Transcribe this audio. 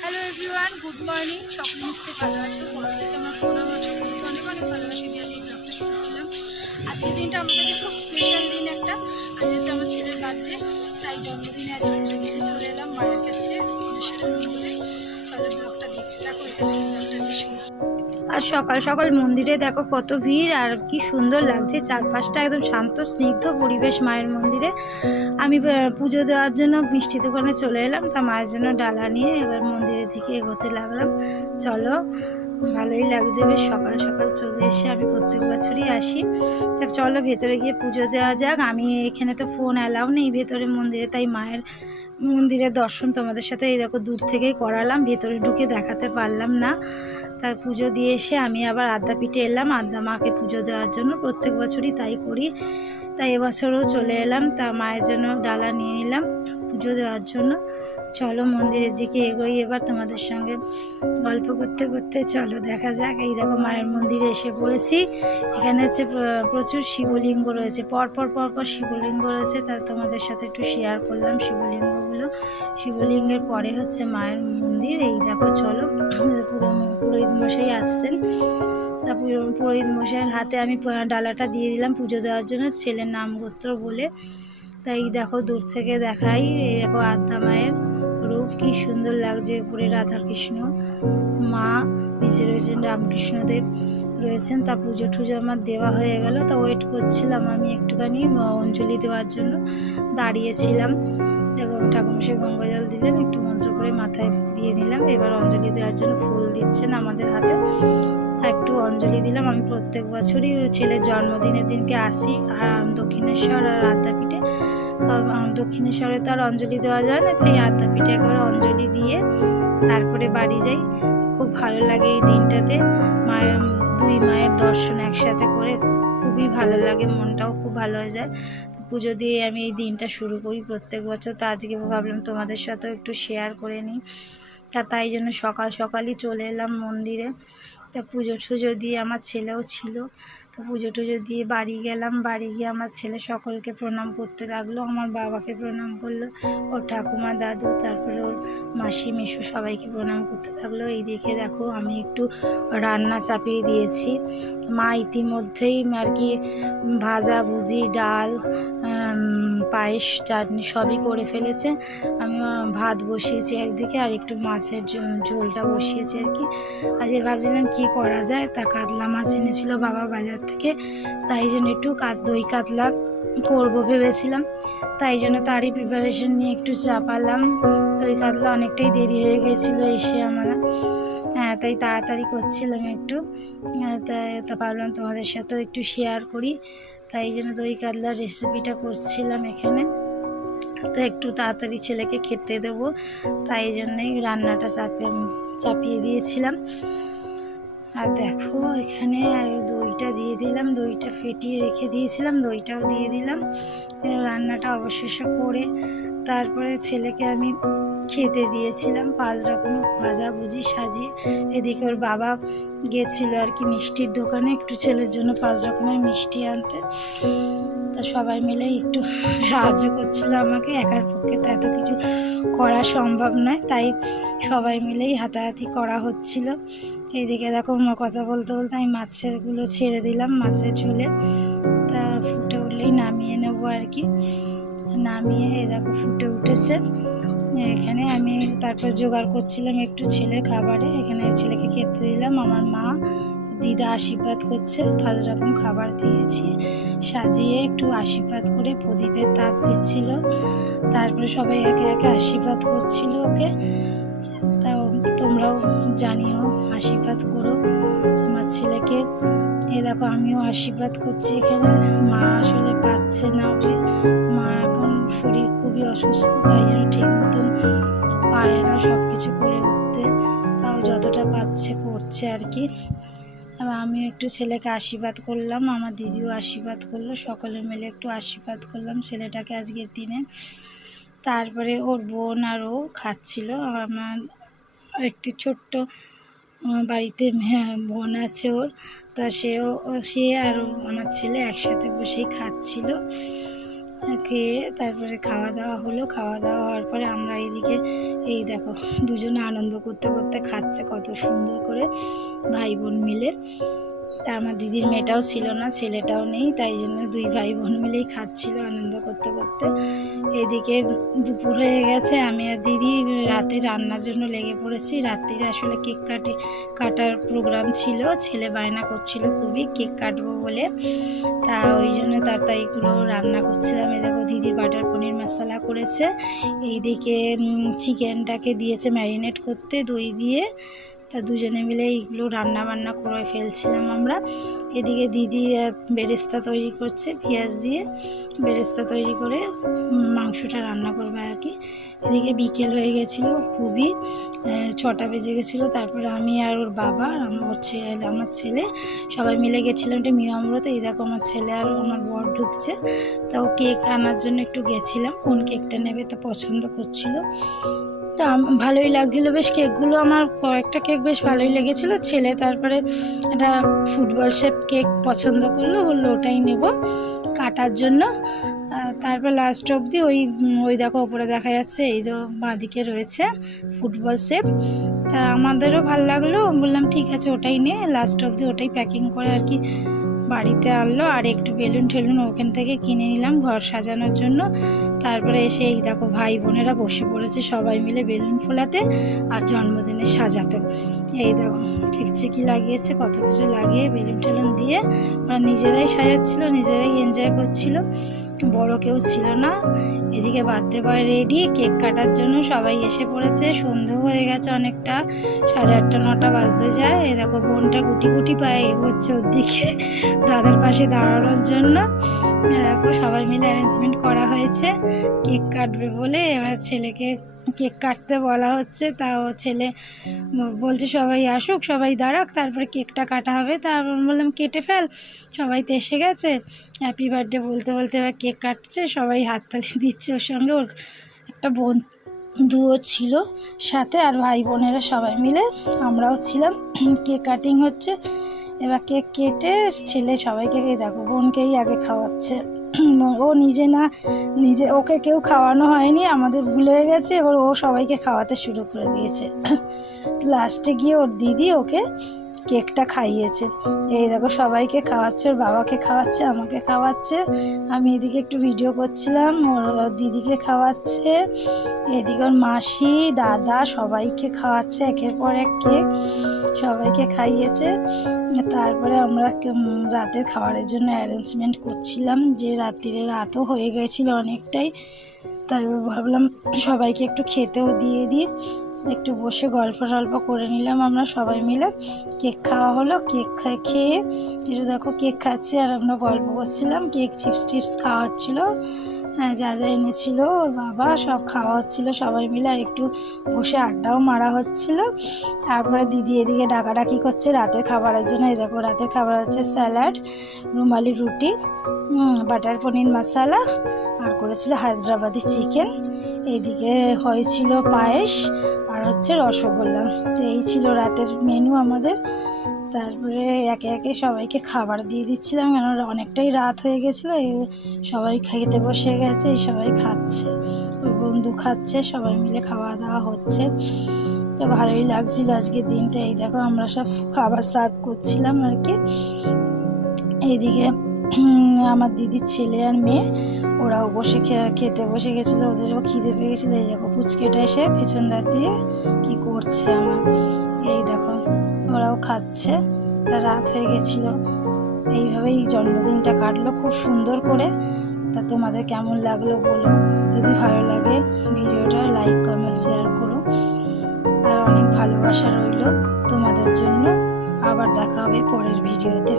Hello everyone, good morning. সকলে নিশ্চয়ই ভালো আছো। তোমাদেরকে আমার প্রণাম আর সকলকে অনেক অনেক ভালোবাসি দিয়ে আজকে ব্লগটা শুরু করলাম। আজকের দিনটা আমার কাছে খুব স্পেশাল দিন একটা। আজ হচ্ছে আমার ছেলের বার্থডে, তাই জন্মদিনে আজ আমি দিতে চলে এলাম মায়ের কাছে দক্ষিণেশ্বরের মন্দিরে। চলো ব্লগটা দেখতে থাকো, এখান থেকে ব্লগটা দিয়ে শুরু। আর সকাল সকাল মন্দিরে দেখো কত ভিড়, আর কি সুন্দর লাগছে চারপাশটা, একদম শান্ত স্নিগ্ধ পরিবেশ মায়ের মন্দিরে। আমি পুজো দেওয়ার জন্য মিষ্টি দোকানে চলে এলাম, তা মায়ের জন্য ডালা নিয়ে এবার মন্দিরের দিকে এগোতে লাগলাম। চলো, ভালোই লাগছে বেশ সকাল সকাল চলে এসে। আমি প্রত্যেক বছরই আসি। তা চলো ভেতরে গিয়ে পুজো দেওয়া যাক। আমি এখানে তো ফোন অ্যালাউ নেই ভেতরে মন্দিরে, তাই মায়ের মন্দিরের দর্শন তোমাদের সাথে এই দেখো দূর থেকেই করালাম, ভেতরে ঢুকে দেখাতে পারলাম না। তা পুজো দিয়ে এসে আমি আবার আদ্যাপীঠে এলাম আদ্যা মাকে পুজো দেওয়ার জন্য। প্রত্যেক বছরই তাই করি, তাই এবছরও চলে এলাম। তা মায়ের জন্য ডালা নিয়ে নিলাম পুজো দেওয়ার জন্য। চলো মন্দিরের দিকে এগোই এবার তোমাদের সঙ্গে গল্প করতে করতে। চলো দেখা যাক। এই দেখো মায়ের মন্দিরে এসে পড়েছি। এখানে হচ্ছে প্রচুর শিবলিঙ্গ রয়েছে, পরপর পরপর শিবলিঙ্গ রয়েছে, তা তোমাদের সাথে একটু শেয়ার করলাম শিবলিঙ্গগুলো। শিবলিঙ্গের পরে হচ্ছে মায়ের মন্দির। এই দেখো চলো, পুরোহিত মশাই আসছেন। তা পুরোহিত মশাইয়ের হাতে আমি ডালাটা দিয়ে দিলাম পুজো দেওয়ার জন্য, ছেলের নাম গোত্র বলে। তাই দেখো দূর থেকে দেখাই, এই দেখো আদ্যা মায়ের রূপ কি সুন্দর লাগছে। উপরে রাধাকৃষ্ণ মা, নিচে রয়েছেন রামকৃষ্ণদেব রয়েছেন। তা পুজো টুজো আমার দেওয়া হয়ে গেল। তা ওয়েট করছিলাম আমি একটুখানি অঞ্জলি দেওয়ার জন্য, দাঁড়িয়েছিলাম। এবং ঠাকুরমশাই গঙ্গা জল দিলেন, একটু মন্ত্র করে মাথায় দিয়ে দিলাম। এবার অঞ্জলি দেওয়ার জন্য ফুল দিচ্ছেন আমাদের হাতে, তা একটু অঞ্জলি দিলাম। আমি প্রত্যেক বছরই ছেলের জন্মদিনের দিনকে আসি দক্ষিণেশ্বর আর আদ্যাপীঠে। তো দক্ষিণেশ্বরে তো আর অঞ্জলি দেওয়া যায় না, তাই আদ্যাপীঠে একবার অঞ্জলি দিয়ে তারপরে বাড়ি যাই। খুব ভালো লাগে এই দিনটাতে, মায়ের দুই মায়ের দর্শন একসাথে করে খুবই ভালো লাগে, মনটাও খুব ভালো হয়ে যায়। তো পুজো দিয়ে আমি এই দিনটা শুরু করি প্রত্যেক বছর। তো আজকে ভাবলাম তোমাদের সাথেও একটু শেয়ার করে নিই। তাই জন্য সকাল সকালই চলে এলাম মন্দিরে। তা পুজো টুজো দিয়ে, আমার ছেলেও ছিল, তো পুজো টুজো দিয়ে বাড়ি গেলাম। বাড়ি গিয়ে আমার ছেলে সকলকে প্রণাম করতে লাগলো, আমার বাবাকে প্রণাম করলো, ওর ঠাকুমা দাদু, তারপরে ওর মাসি মেসো সবাইকে প্রণাম করতে থাকলো। এই দেখে দেখো আমি একটু রান্না চাপিয়ে দিয়েছি। মা ইতিমধ্যেই আর কি ভাজা ভুজি, ডাল, পায়েস, চাটনি সবই করে ফেলেছে। আমি ভাত বসিয়েছি একদিকে, আর একটু মাছের ঝোলটা বসিয়েছি আর কি। আজকে ভাবছিলাম কি করা যায়, তা কাতলা মাছ এনেছিল বাবা বাজার থেকে, তাই জন্য একটু দই কাতলা করবো ভেবেছিলাম। তাই জন্য তারই প্রিপারেশন নিয়ে একটু চাপালাম। দই কাতলা অনেকটাই দেরি হয়ে গেছিলো এসে আমার, হ্যাঁ, তাই তাড়াতাড়ি করছিলাম একটু। তা ভাবলাম তোমাদের সাথেও একটু শেয়ার করি, তাই জন্য দই কাতলার রেসিপিটা করছিলাম এখানে। তো একটু তাড়াতাড়ি ছেলেকে খেতে দেবো, তাই জন্যই রান্নাটা চাপিয়ে দিয়েছিলাম। আর দেখো এখানে দইটা দিয়ে দিলাম, দইটা ফেটিয়ে রেখে দিয়েছিলাম, দইটাও দিয়ে দিলাম। রান্নাটা অবশেষে করে তারপরে ছেলেকে আমি খেতে দিয়েছিলাম 5 রকম ভাজাভুজি সাজিয়ে। এদিকে ওর বাবা গেছিলো আর কি মিষ্টির দোকানে একটু ছেলের জন্য 5 রকমের মিষ্টি আনতে। তা সবাই মিলে একটু সাহায্য করছিল আমাকে, একার পক্ষে তো এত কিছু করা সম্ভব নয়, তাই সবাই মিলেই হাতাহাতি করা হচ্ছিল। এইদিকে দেখো কথা বলতে বলতে আমি মাছগুলো ছেড়ে দিলাম মাছের ঝোলে। তা ফুটে উঠলেই নামিয়ে নেবো আর কি। নামিয়ে দেখো ফুটে উঠেছে। এখানে আমি তারপর জোগাড় করছিলাম একটু ছেলের খাবারে। এখানে ছেলেকে খেতে দিলাম, আমার মা দিদা আশীর্বাদ করছে, 5 রকম খাবার দিয়েছি সাজিয়ে, একটু আশীর্বাদ করে প্রদীপের তাপ দিচ্ছিল। তারপরে সবাই একে একে আশীর্বাদ করছিল ওকে। তাও তোমরাও জানিও, আশীর্বাদ করো আমার ছেলেকে। এ দেখো আমিও আশীর্বাদ করছি এখানে। মা আসলে পাচ্ছে না ওকে, মা এখন শরীর খুবই অসুস্থ, তাই জন্য ঠিক মতন পারে না সব কিছু করে উঠতে, তাও যতটা পাচ্ছে করছে আর কি। এবার আমিও একটু ছেলেকে আশীর্বাদ করলাম, আমার দিদিও আশীর্বাদ করলো, সকলে মিলে একটু আশীর্বাদ করলাম ছেলেটাকে আজকের দিনে। তারপরে ওর বোন আর ও খাচ্ছিল। আমার একটি ছোট্ট বাড়িতে বোন আছে ওর, তা সে আর আমার ছেলে একসাথে বসেই খাচ্ছিল। খেয়ে তারপরে খাওয়া দাওয়া হলো। খাওয়া দাওয়া হওয়ার পরে আমরা এইদিকে এই দেখো দুজনে আনন্দ করতে করতে খাচ্ছে কত সুন্দর করে, ভাই বোন মিলে। তা আমার দিদির মেয়েটাও ছিল না, ছেলেটাও নেই, তাই জন্য দুই ভাই বোন মিলেই খাচ্ছিল আনন্দ করতে করতে। এদিকে দুপুর হয়ে গেছে, আমি আর দিদি রাতে রান্নার জন্য লেগে পড়েছি। রাত্রিরে আসলে কেক কাটার প্রোগ্রাম ছিল, ছেলে বায়না করছিল খুবই কেক কাটবো বলে, তা ওই জন্য তাড়াতাড়িগুলো রান্না করছিলাম। এই দেখো দিদি বাটার পনির মশলা করেছে, এইদিকে চিকেনটাকে দিয়েছে ম্যারিনেট করতে দই দিয়ে। তা দুজনে মিলে এইগুলো রান্না বান্না করে ফেলছিলাম আমরা। এদিকে দিদি বেরেস্তা তৈরি করছে, পেঁয়াজ দিয়ে বেরেস্তা তৈরি করে মাংসটা রান্না করবে আর কি। এদিকে বিকেল হয়ে গেছিলো খুবই, 6টা বেজে গেছিলো। তারপরে আমি আর ওর বাবা আর আমার ছেলে সবাই মিলে গেছিলাম একটা মিয়ামরতে। এই দেখো আমার ছেলে আর আমার বর ঢুকছে, তা ও কেক আনার জন্য একটু গেছিলাম, কোন কেকটা নেবে তা পছন্দ করছিল। তা ভালোই লাগছিলো বেশ কেকগুলো, আমার কয়েকটা কেক বেশ ভালোই লেগেছিলো। ছেলে তারপরে একটা ফুটবল শেপ কেক পছন্দ করলো, বললো ওটাই নেব কাটার জন্য। তারপর লাস্ট অবধি ওই দেখো ওপরে দেখা যাচ্ছে, এই তো বাঁদিকে রয়েছে ফুটবল শেপ। তা আমাদেরও ভালো লাগলো, বললাম ঠিক আছে ওটাই নে। লাস্ট অবধি ওটাই প্যাকিং করে আর কি বাড়িতে আনলো। আর একটু বেলুন ঠেলুন ওখান থেকে কিনে নিলাম ঘর সাজানোর জন্য। তারপরে এসে এই দেখো ভাই বোনেরা বসে পড়েছে সবাই মিলে বেলুন ফোলাতে আর জন্মদিনে সাজাতে। এই দেখো ঠিকঠিকই লাগিয়েছে, কত কিছু লাগিয়ে বেলুন টেলুন দিয়ে ওরা নিজেরাই সাজাচ্ছিল, নিজেরাই এনজয় করছিল, বড় কেউ ছিল না। এদিকে বার্থডে বয় রেডি, কেক কাটার জন্য সবাই এসে পড়েছে। সন্ধে হয়ে গেছে অনেকটা, 8:30 9টা বাজতে যায়। এই দেখো বোনটা গুটি গুটি পায়ে এগোচ্ছে ওর দিকে দাদার পাশে দাঁড়ানোর জন্য। দেখো সবাই মিলে অ্যারেঞ্জমেন্ট করা হয়েছে কেক কাটবে বলে। এবার ছেলেকে কেক কাটতে বলা হচ্ছে, তাও ছেলে বলছে সবাই আসুক, সবাই দাঁড়াক, তারপরে কেকটা কাটা হবে। তারপর বললাম কেটে ফেল, সবাই তো এসে গেছে। হ্যাপি বার্থডে বলতে বলতে এবার কেক কাটছে, সবাই হাততালি দিচ্ছে। ওর সঙ্গে ওর একটা বন্ধুও ছিল সাথে, আর ভাই বোনেরা সবাই মিলে আমরাও ছিলাম। কেক কাটিং হচ্ছে, এবার কেক কেটে ছেলে সবাইকে দেখো বোনকেই আগে খাওয়াচ্ছে। ও নিজে ওকে কেউ খাওয়ানো হয়নি, আমাদের ভুল হয়ে গেছে। এবার ও সবাইকে খাওয়াতে শুরু করে দিয়েছে। লাস্টে গিয়ে ওর দিদি ওকে কেকটা খাইয়েছে। এই দেখো সবাইকে খাওয়াচ্ছে, ওর বাবাকে খাওয়াচ্ছে, আমাকে খাওয়াচ্ছে। আমি এদিকে একটু ভিডিও করছিলাম, ওর দিদিকে খাওয়াচ্ছে, এদিকে ওর মাসি দাদা সবাইকে খাওয়াচ্ছে একের পর এক কেক, সবাইকে খাইয়েছে। তারপরে আমরা রাতের খাবারের জন্য অ্যারেঞ্জমেন্ট করছিলাম, যে রাতও হয়ে গেছিলো অনেকটাই। তাই ভাবলাম সবাইকে একটু খেতেও দিয়ে দিই, একটু বসে গল্প করে নিলাম আমরা সবাই মিলে। কেক খাওয়া হলো, কেক খেয়ে একটু দেখো কেক খাচ্ছি আর আমরা গল্প করছিলাম। কেক চিপস টিপস খাওয়া হচ্ছিলো, যা যা এনেছিল ওর বাবা সব খাওয়া হচ্ছিলো সবাই মিলে, আর একটু বসে আড্ডাও মারা হচ্ছিলো। তারপরে দিদি এদিকে ডাকাডাকি করছে রাতের খাবারের জন্য। এই দেখো রাতের খাবার হচ্ছে স্যালাড, রুমালি রুটি, বাটার পনির মশলা, আর করেছিল হায়দ্রাবাদি চিকেন। এইদিকে হয়েছিল পায়েস আর হচ্ছে রসগোল্লা। তো এই ছিল রাতের মেনু আমাদের। তারপরে একে একে সবাইকে খাবার দিয়ে দিচ্ছিলাম, কেন অনেকটাই রাত হয়ে গেছিলো। সবাই খেতে বসে গেছে, সবাই খাচ্ছে, ওর বন্ধু খাচ্ছে, সবাই মিলে খাওয়া দাওয়া হচ্ছে। তো ভালোই লাগছিল আজকের দিনটা। এই দেখো আমরা সব খাবার সার্ভ করছিলাম আর কি। এইদিকে আমার দিদির ছেলে আর মেয়ে ওরাও বসে খেতে বসে গেছিলো, ওদেরও খিদে পেয়ে গেছিলো। এই দেখো পুচকেটা এসে পেছন দাঁত দিয়ে কি করছে আমার, এই দেখো ওরাও খাচ্ছে। তা রাত হয়ে গেছিলো, এইভাবেই জন্মদিনটা কাটলো খুব সুন্দর করে। তা তোমাদের কেমন লাগলো বলো, যদি ভালো লাগে ভিডিওটা লাইক কমেন্ট শেয়ার করো, আর অনেক ভালোবাসা রইলো তোমাদের জন্য। আবার দেখা হবে পরের ভিডিওতে।